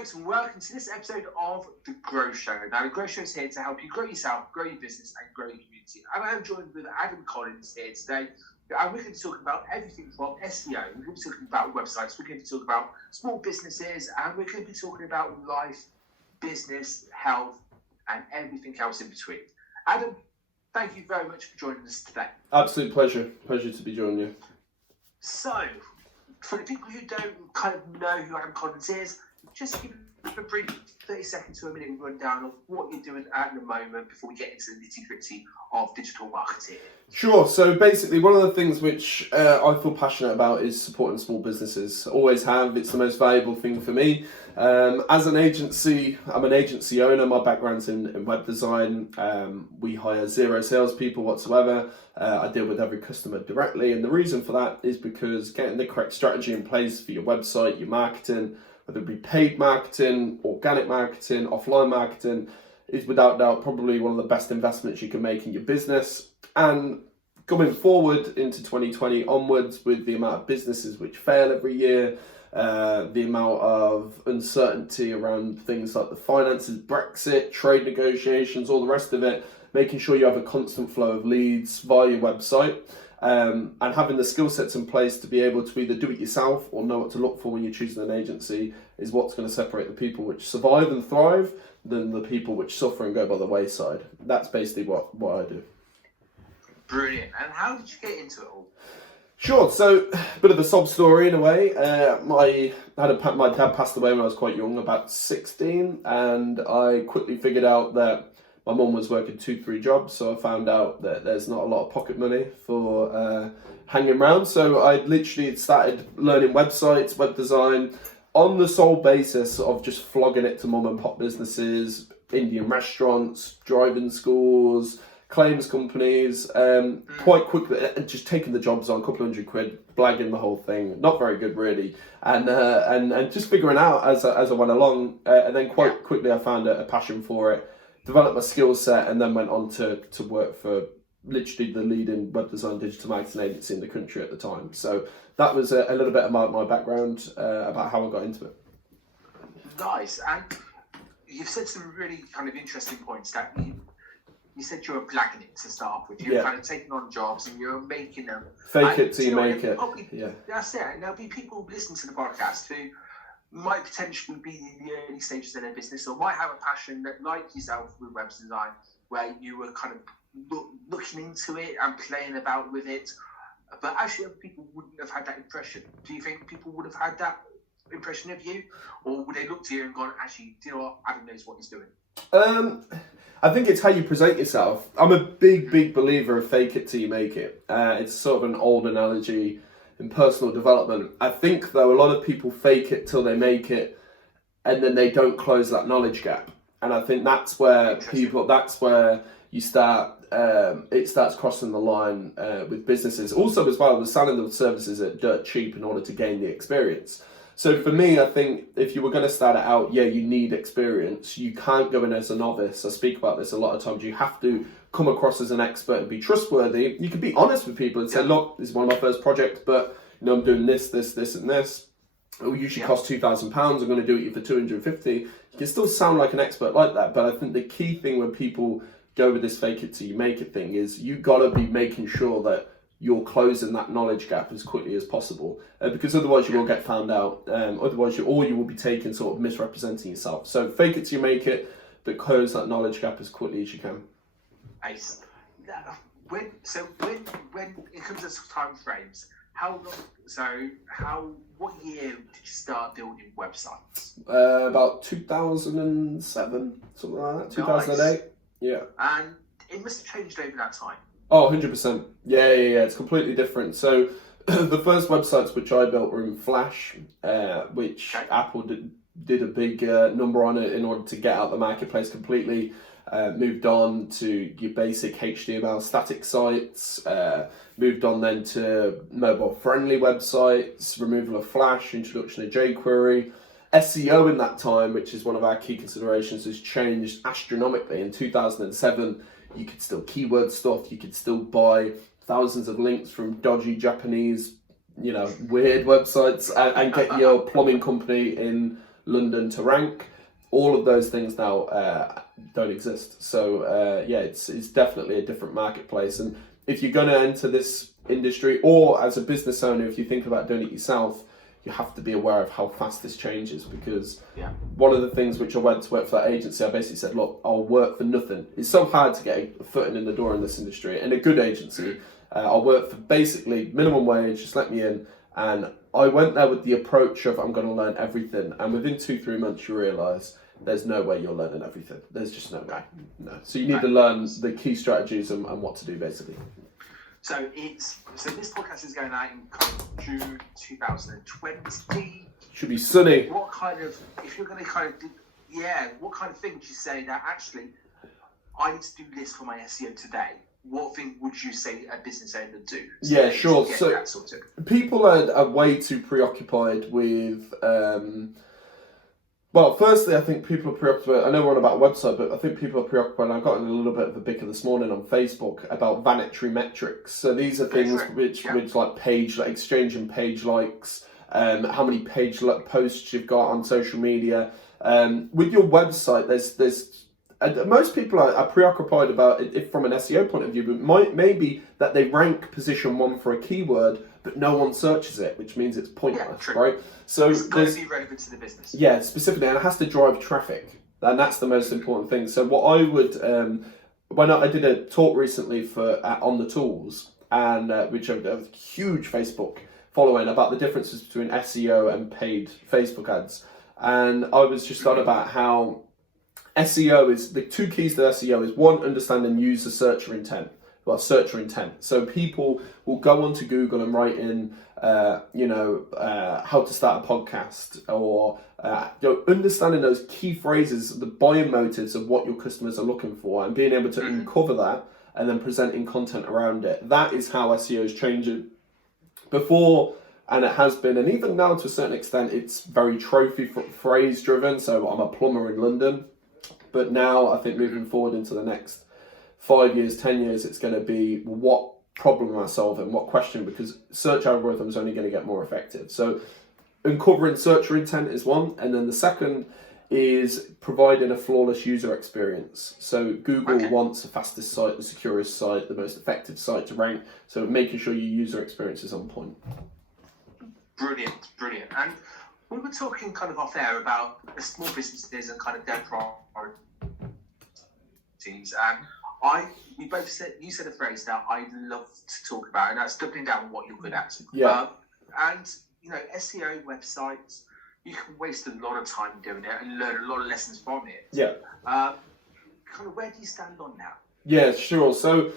folks, and welcome to this episode of The Grow Show. Now, The Grow Show is here to help you grow yourself, grow your business, and grow your community. And I'm joined with Adam Collins here today. And we're going to talk about everything from SEO. We're going to be talking about websites. We're going to talk about small businesses. And we're going to be talking about life, business, health, and everything else in between. Adam, thank you very much for joining us today. Absolute pleasure. Pleasure to be joining you. So, for the people who don't kind of know who Adam Collins is, just give a brief 30 seconds to a minute rundown of what you're doing at the moment before we get into the nitty-gritty of digital marketing. Sure. So basically, one of the things which I feel passionate about is supporting small businesses. Always have. It's the most valuable thing for me. As an agency, I'm an agency owner. My background's in web design. We hire zero salespeople whatsoever. I deal with every customer directly. And the reason for that is because getting the correct strategy in place for your website, your marketing, whether it be paid marketing, organic marketing, offline marketing, is without doubt probably one of the best investments you can make in your business. And going forward into 2020 onwards, with the amount of businesses which fail every year, the amount of uncertainty around things like the finances, Brexit, trade negotiations, all the rest of it, making sure you have a constant flow of leads via your website. And having the skill sets in place to be able to either do it yourself or know what to look for when you're choosing an agency is what's going to separate the people which survive and thrive than the people which suffer and go by the wayside. That's basically what I do. Brilliant. And how did you get into it all? Sure. So, a bit of a sob story in a way. My dad passed away when I was quite young, about 16, and I quickly figured out that my mum was working 2-3 jobs, so I found out that there's not a lot of pocket money for hanging around. So I literally started learning websites, web design, on the sole basis of just flogging it to mum and pop businesses, Indian restaurants, driving schools, claims companies, quite quickly, just taking the jobs on, a couple £100, blagging the whole thing, not very good really, and just figuring out as I went along, and then quite quickly I found a passion for it, developed my skill set, and then went on to work for literally the leading web design digital marketing agency in the country at the time. So that was a little bit about my background, about how I got into it. Nice. And you've said some really kind of interesting points that you said you were blagging it to start off with. You're kind of taking on jobs and you're making them. Fake it till you make it. That's it. And there'll be people listening to the podcast who might potentially be in the early stages of their business or might have a passion that, like yourself with web design, where you were kind of looking into it and playing about with it, but actually other people wouldn't have had that impression. Do you think people would have had that impression of you, or would they look to you and gone, actually, do you know what, Adam knows what he's doing? I think it's how you present yourself. I'm a big believer of fake it till you make it. It's sort of an old analogy in personal development. I think though a lot of people fake it till they make it, and then they don't close that knowledge gap. And I think that's where you start. It starts crossing the line with businesses. Also, as well, the selling the services at dirt cheap in order to gain the experience. So for me, I think if you were going to start it out, you need experience. You can't go in as a novice. I speak about this a lot of times. You have to come across as an expert and be trustworthy. You can be honest with people and say, look, this is one of my first projects, but I'm doing this, and this. It will usually cost £2,000. I'm going to do it for $250. You can still sound like an expert like that, but I think the key thing when people go with this fake it till you make it thing is you got to be making sure that you're closing that knowledge gap as quickly as possible, because otherwise you will get found out. Otherwise, you will be taken sort of misrepresenting yourself. So fake it till you make it, but close that knowledge gap as quickly as you can. Nice. When it comes to time frames, what year did you start building websites? About 2007, something like that. 2008. Nice. Yeah. And it must have changed over that time. Oh, 100%. Yeah. It's completely different. So the first websites which I built were in Flash, which Apple did a big number on it in order to get out the marketplace completely. Moved on to your basic HTML static sites, moved on then to mobile-friendly websites, removal of Flash, introduction of jQuery. SEO in that time, which is one of our key considerations, has changed astronomically. In 2007, you could still keyword stuff, you could still buy thousands of links from dodgy Japanese, weird websites and get your plumbing company in London to rank. All of those things now don't exist. So yeah, it's definitely a different marketplace. And if you're going to enter this industry, or as a business owner, if you think about doing it yourself, you have to be aware of how fast this changes, because one of the things which I went to work for that agency, I basically said, look, I'll work for nothing. It's so hard to get a foot in the door in this industry. And a good agency, I'll work for basically minimum wage, just let me in. And I went there with the approach of, I'm going to learn everything. And within 2-3 months, you realise there's no way you're learning everything. There's just no way. No. So you need to learn the key strategies and what to do, basically. So this podcast is going out in kind of June 2020. Should be sunny. What kind of, if you're going to kind of do, what kind of thing would you say that actually I need to do this for my SEO today? What thing would you say a business owner do? Yeah, sure. So that sort of... people are way too preoccupied with. Well, firstly, I think people are preoccupied. I know we're on about a website, but I think people are preoccupied. And I got in a little bit of a bicker this morning on Facebook about vanity metrics. So these are things which like exchange and page likes, how many page posts you've got on social media. With your website, there's most people are preoccupied about it from an SEO point of view, but maybe that they rank position 1 for a keyword, but no one searches it, which means it's pointless, right? So it's got to be relevant to the business. Yeah, specifically, and it has to drive traffic, and that's the most important thing. So what I would, when I did a talk recently for on the tools, and which have a huge Facebook following about the differences between SEO and paid Facebook ads, and I was just on about how SEO is, the 2 keys to SEO is 1, understanding user searcher intent. Well, searcher intent. So people will go onto Google and write in, how to start a podcast, or understanding those key phrases, the buying motives of what your customers are looking for, and being able to uncover that and then presenting content around it. That is how SEO is changing. Before, and it has been, and even now to a certain extent, it's very trophy phrase driven. So I'm a plumber in London. But now I think moving forward into the next 5 years, 10 years, it's going to be what problem am I solving, what question, because search algorithms are only going to get more effective. So uncovering searcher intent is one, and then the second is providing a flawless user experience. So Google wants the fastest site, the securest site, the most effective site to rank, so making sure your user experience is on point. Brilliant. And we were talking kind of off air about the small businesses and kind of their priorities, and we both said, you said a phrase that I love to talk about, and that's doubling down on what you're good at. And SEO websites, you can waste a lot of time doing it and learn a lot of lessons from it. Yeah. Kind of where do you stand on now? Yeah, sure. So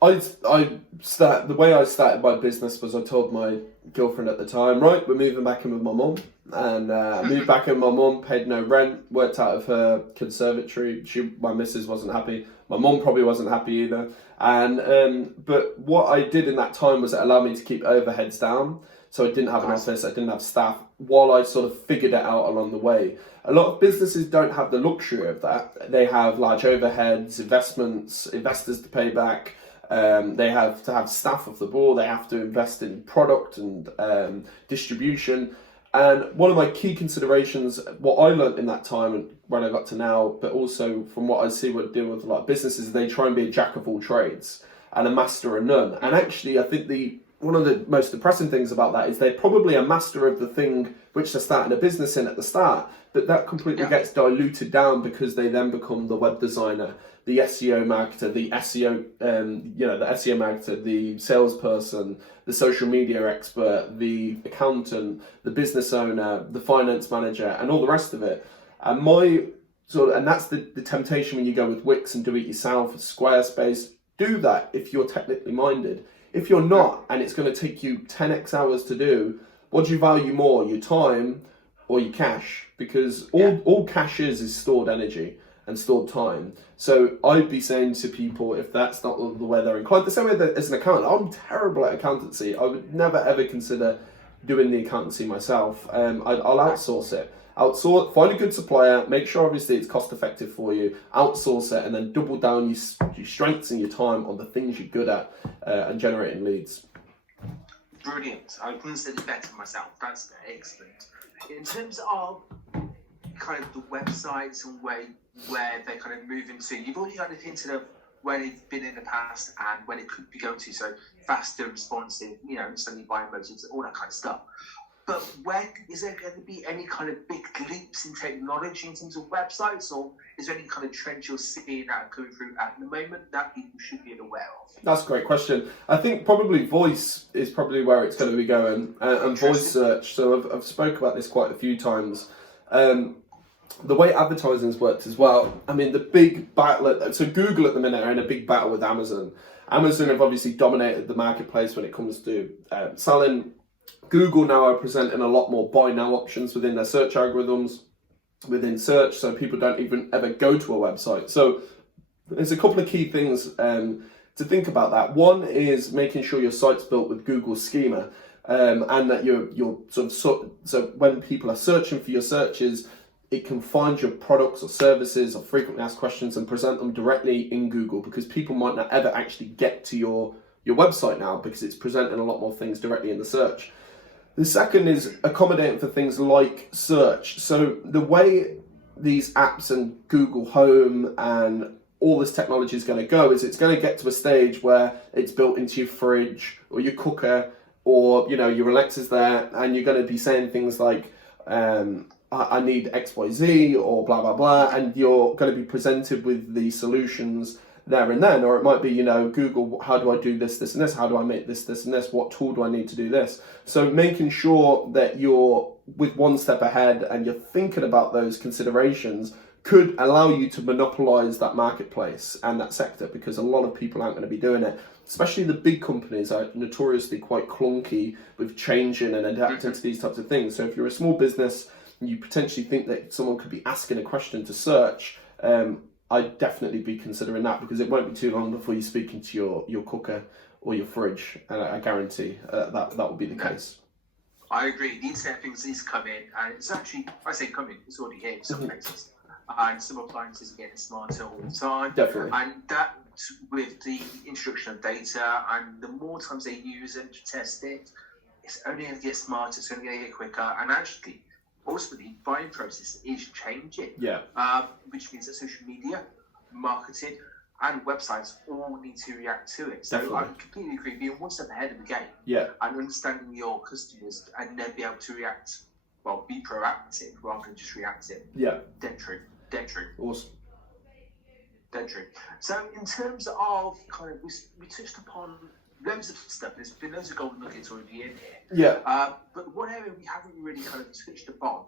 the way I started my business was I told my girlfriend at the time, right, we're moving back in with my mum, and moved back in with my mum, paid no rent, worked out of her conservatory. My missus wasn't happy. My mum probably wasn't happy either. And but what I did in that time was it allowed me to keep overheads down. So I didn't have an office, I didn't have staff, while I sort of figured it out along the way. A lot of businesses don't have the luxury of that. They have large overheads, investors to pay back. They have to have staff off the board. They have to invest in product and distribution. And one of my key considerations, what I learned in that time and when I got to now, but also from what I see what deal with a lot of businesses, they try and be a jack of all trades and a master of none. And actually, I think one of the most depressing things about that is they're probably a master of the thing which they're starting a business in at the start, but that completely gets diluted down because they then become the web designer, the SEO marketer, the SEO marketer, the salesperson, the social media expert, the accountant, the business owner, the finance manager, and all the rest of it. And that's the temptation when you go with Wix and do it yourself, Squarespace. Do that if you're technically minded. If you're not, and it's going to take you 10x hours to do, what do you value more, your time or your cash? Because all cash is stored energy and stored time. So I'd be saying to people, if that's not the way they're inclined, the same way that as an accountant, I'm terrible at accountancy. I would never ever consider doing the accountancy myself. I'll outsource it. Find a good supplier, make sure obviously it's cost effective for you, outsource it, and then double down your strengths and your time on the things you're good at and generating leads. Brilliant. I couldn't say it better myself. That's excellent. In terms of kind of the websites and where they're kind of moving to? You've already kind of hinted of where they've been in the past and when it could be going to, so faster, responsive, instantly buying motions, all that kind of stuff. But is there going to be any kind of big leaps in technology in terms of websites, or is there any kind of trends you're seeing that are coming through at the moment that people should be aware of? That's a great question. I think probably voice is probably where it's going to be going, and voice search. So I've spoke about this quite a few times. The way advertising's worked as well. I mean, the big battle. So Google at the minute are in a big battle with Amazon. Amazon have obviously dominated the marketplace when it comes to selling. Google now are presenting a lot more buy now options within their search algorithms, within search, so people don't even ever go to a website. So there's a couple of key things to think about that. One is making sure your site's built with Google's schema, and that you're so when people are searching for your searches, it can find your products or services or frequently asked questions and present them directly in Google, because people might not ever actually get to your website now because it's presenting a lot more things directly in the search. The second is accommodating for things like search. So the way these apps and Google Home and all this technology is going to go is it's going to get to a stage where it's built into your fridge or your cooker, or your Alexa's there, and you're going to be saying things like I need XYZ or blah blah blah, and you're going to be presented with the solutions there and then. Or it might be, Google, how do I do this, this and this? How do I make this, this and this? What tool do I need to do this? So making sure that you're with one step ahead and you're thinking about those considerations could allow you to monopolize that marketplace and that sector, because a lot of people aren't going to be doing it. Especially the big companies are notoriously quite clunky with changing and adapting to these types of things. So if you're a small business and you potentially think that someone could be asking a question to search, I'd definitely be considering that, because it won't be too long before you're speaking to your cooker or your fridge, and I guarantee that will be the case. I agree. These things need to come in, and it's actually, I say come in, it's already here in some places. And some appliances are getting smarter all the time. Definitely. And that, with the introduction of data, and the more times they use it to test it, it's only going to get smarter, it's only going to get quicker, and actually, ultimately, buying process is changing. Yeah. Which means that social media, marketing, and websites all need to react to it. So Definitely. I completely agree. Being one step ahead of the game, Yeah, and understanding your customers, and then be able to react. Well, be proactive rather than just reactive. yeah, Dead true. awesome. Dead true. So in terms of kind of, we touched upon loads of stuff. There's been loads of golden nuggets already in here. Yeah. But one area we haven't really kind of touched upon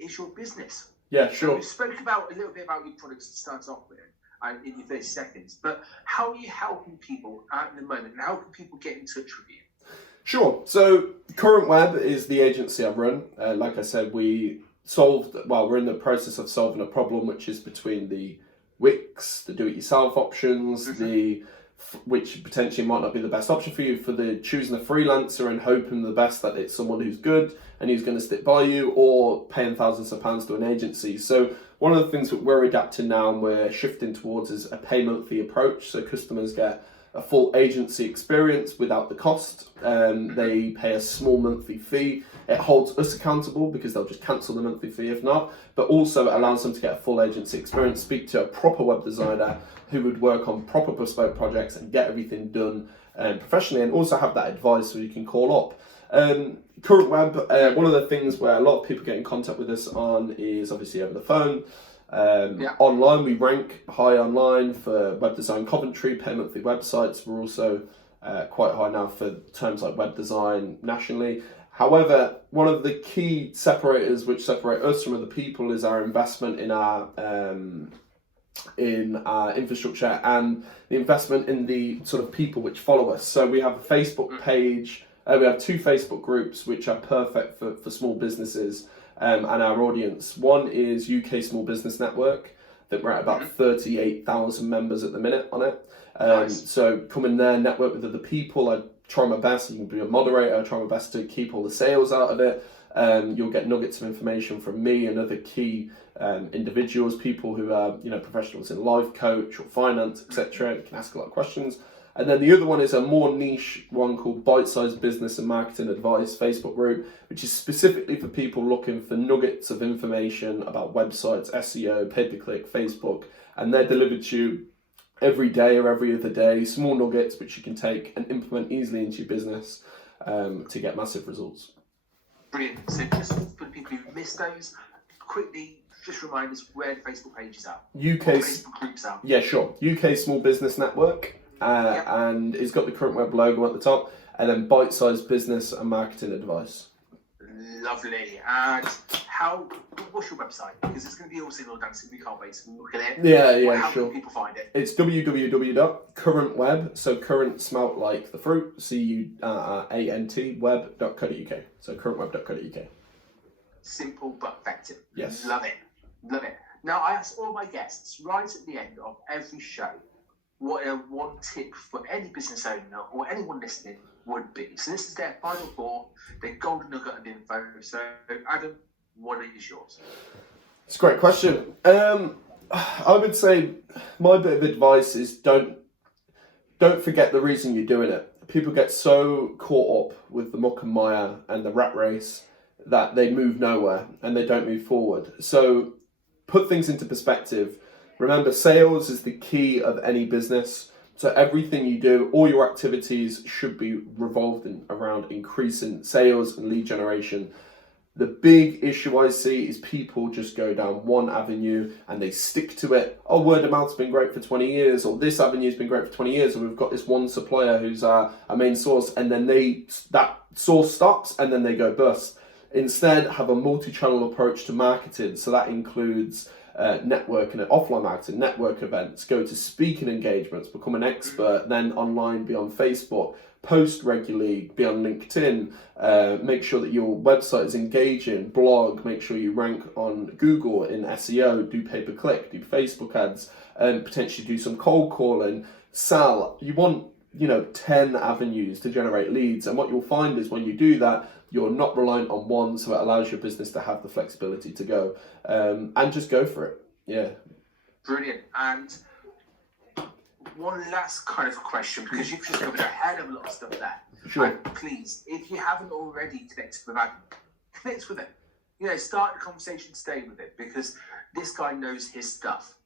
is your business. Yeah, So sure. we spoke about a little bit about your products to start off with, in your 30 seconds. But how are you helping people at the moment, and how can people get in touch with you? Sure. So CurrantWeb is the agency I run. Like I said, we're in the process of solving a problem which is between the Wix, the do-it-yourself options, which potentially might not be the best option for you, for the choosing a freelancer and hoping the best that it's someone who's good and who's going to stick by you, or paying thousands of pounds to an agency. So one of the things that we're adapting now and we're shifting towards is a pay monthly approach. So customers get a full agency experience without the cost. They pay a small monthly fee. It holds us accountable because they'll just cancel the monthly fee if not, but also allows them to get a full agency experience, speak to a proper web designer who would work on proper bespoke projects and get everything done professionally, and also have that advice so you can call up. CurrantWeb, one of the things where a lot of people get in contact with us on is obviously over the phone. Online, we rank high online for web design Coventry, pay monthly websites. We're also quite high now for terms like web design nationally. However, one of the key separators which separate us from other people is our investment in our infrastructure and the investment in the sort of people which follow us. So we have a Facebook page, we have 2 Facebook groups which are perfect for small businesses and our audience. One is UK Small Business Network. I think we're at about 38,000 members at the minute on it. Nice. So come in there, network with other people. I try my best. You can be a moderator. I try my best to keep all the sales out of it. You'll get nuggets of information from me and other key individuals, people who are professionals in life, coach or finance, etc. You can ask a lot of questions. And then the other one is a more niche one called Bitesize Business and Marketing Advice Facebook group, which is specifically for people looking for nuggets of information about websites, SEO, pay-per-click, Facebook, and they're delivered to you every day or every other day, small nuggets which you can take and implement easily into your business to get massive results. Brilliant. So just for the people who missed those, quickly just remind us where the Facebook page is at. UK Facebook groups out. Yeah, sure. UK Small Business Network, and it's got the CurrantWeb logo at the top, and then Bite-sized Business and Marketing Advice. Lovely. And what's your website? Because it's going to be all single dancing. We can't wait to look at it. How sure. can people find it? It's www.CurrantWeb, so current smelt like the fruit, CURRANT, web.co.uk. So currantweb.co.uk. Simple but effective. Yes. Love it. Love it. Now, I ask all my guests right at the end of every show what one tip for any business owner or anyone listening would be. So this is their final thought, their golden nugget of info. So, Adam, what is yours? It's a great question. I would say my bit of advice is don't forget the reason you're doing it. People get so caught up with the muck and mire and the rat race that they move nowhere and they don't move forward. So put things into perspective. Remember, sales is the key of any business. So everything you do, all your activities should be revolved around increasing sales and lead generation. The big issue I see is people just go down one avenue and they stick to it. Oh, word of mouth's been great for 20 years, or this avenue's been great for 20 years, and we've got this one supplier who's our main source, and then that source stops and then they go bust. Instead, have a multi-channel approach to marketing. So that includes networking and offline marketing, network events, go to speaking engagements, become an expert, then online, be on Facebook, post regularly, be on LinkedIn, make sure that your website is engaging, blog, make sure you rank on Google in SEO, do pay-per-click, do Facebook ads, and potentially do some cold calling, sell. You want 10 avenues to generate leads, and what you'll find is when you do that, you're not reliant on one, so it allows your business to have the flexibility to go and just go for it. Yeah. Brilliant. And one last kind of question, because you've just covered a hell of a lot of stuff there. Sure. And please, if you haven't already connected with Adam, connect with him. Start the conversation, stay with it, because this guy knows his stuff.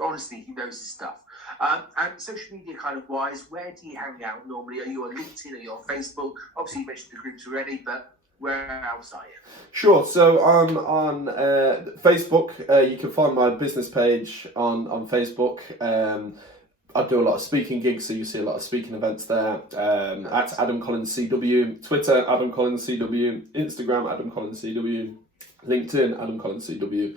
Honestly, he knows his stuff. And social media kind of wise, where do you hang out normally? Are you on LinkedIn? Are you on Facebook? Obviously, you mentioned the groups already, but where else are you? Sure. So I'm on Facebook. You can find my business page on Facebook. I do a lot of speaking gigs, so you see a lot of speaking events there. At Adam Collins CW, Twitter Adam Collins CW, Instagram Adam Collins CW, LinkedIn Adam Collins CW.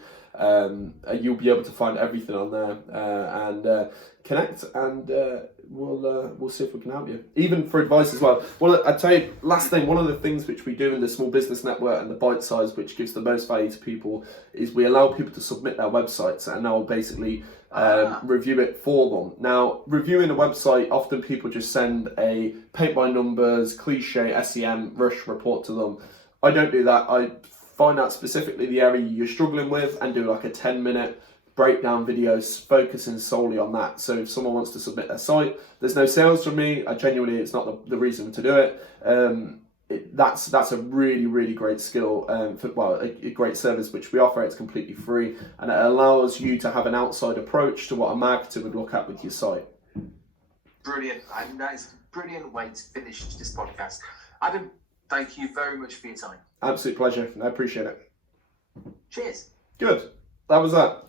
You'll be able to find everything on there and connect, and we'll see if we can help you, even for advice as well. Well, I tell you, last thing, one of the things which we do in the Small Business Network and the Bite Size, which gives the most value to people, is we allow people to submit their websites, and I'll basically review it for them. Now, reviewing a website, often people just send a paint by numbers, cliche SEM rush report to them. I don't do that. I find out specifically the area you're struggling with and do like a 10-minute breakdown video focusing solely on that. So if someone wants to submit their site, there's no sales from me. It's not the reason to do it. That's a really, really great skill, a great service which we offer. It's completely free, and it allows you to have an outside approach to what a marketer would look at with your site. Brilliant, and that is a brilliant way to finish this podcast. Adam, thank you very much for your time. Absolute pleasure. I appreciate it. Cheers. Good. That was that.